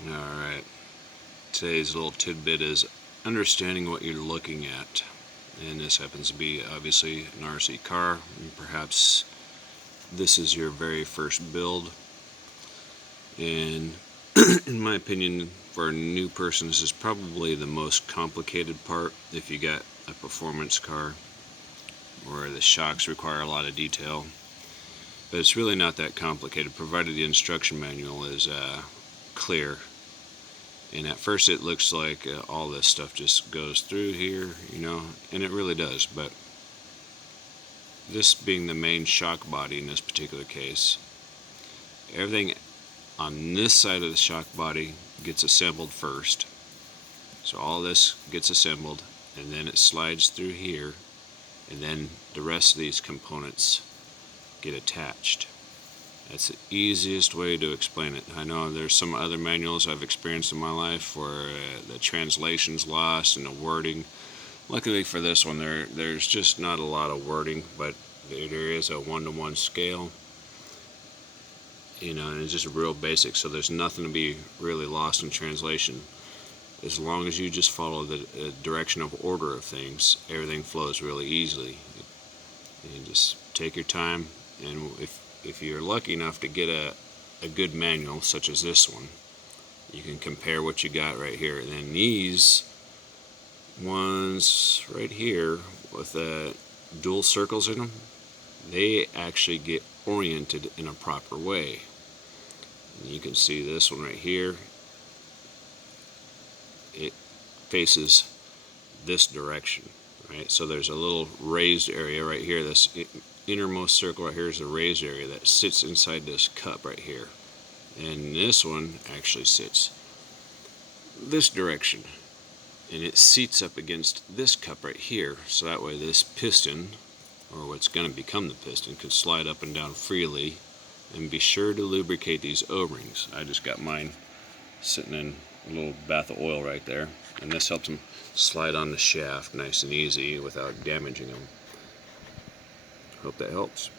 Alright, today's little tidbit is understanding what you're looking at. And this happens to be obviously an RC car, and perhaps this is your very first build. And in my opinion, for a new person, this is probably the most complicated part if you got a performance car where the shocks require a lot of detail. But it's really not that complicated, provided the instruction manual is clear. And at first it looks like all this stuff just goes through here, and it really does. But this being the main shock body in this particular case, everything on this side of the shock body gets assembled first. So all this gets assembled, and then it slides through here, and then the rest of these components get attached. That's the easiest way to explain it. I know there's some other manuals I've experienced in my life where the translation's lost and the wording. Luckily for this one, there's just not a lot of wording, but there is a 1-to-1 scale. And it's just real basic, so there's nothing to be really lost in translation. As long as you just follow the direction of order of things, everything flows really easily. And just take your time, and if you're lucky enough to get a good manual such as this one, you can compare what you got right here. And then these ones right here with dual circles in them, they actually get oriented in a proper way. And you can see this one right here, it faces this direction, right? So there's a little raised area right here. This innermost circle right here is the raised area that sits inside this cup right here. And this one actually sits this direction, and it seats up against this cup right here, so that way this piston, or what's going to become the piston, can slide up and down freely. And be sure to lubricate these O-rings. I just got mine sitting in a little bath of oil right there, and this helps them slide on the shaft nice and easy without damaging them. Hope that helps.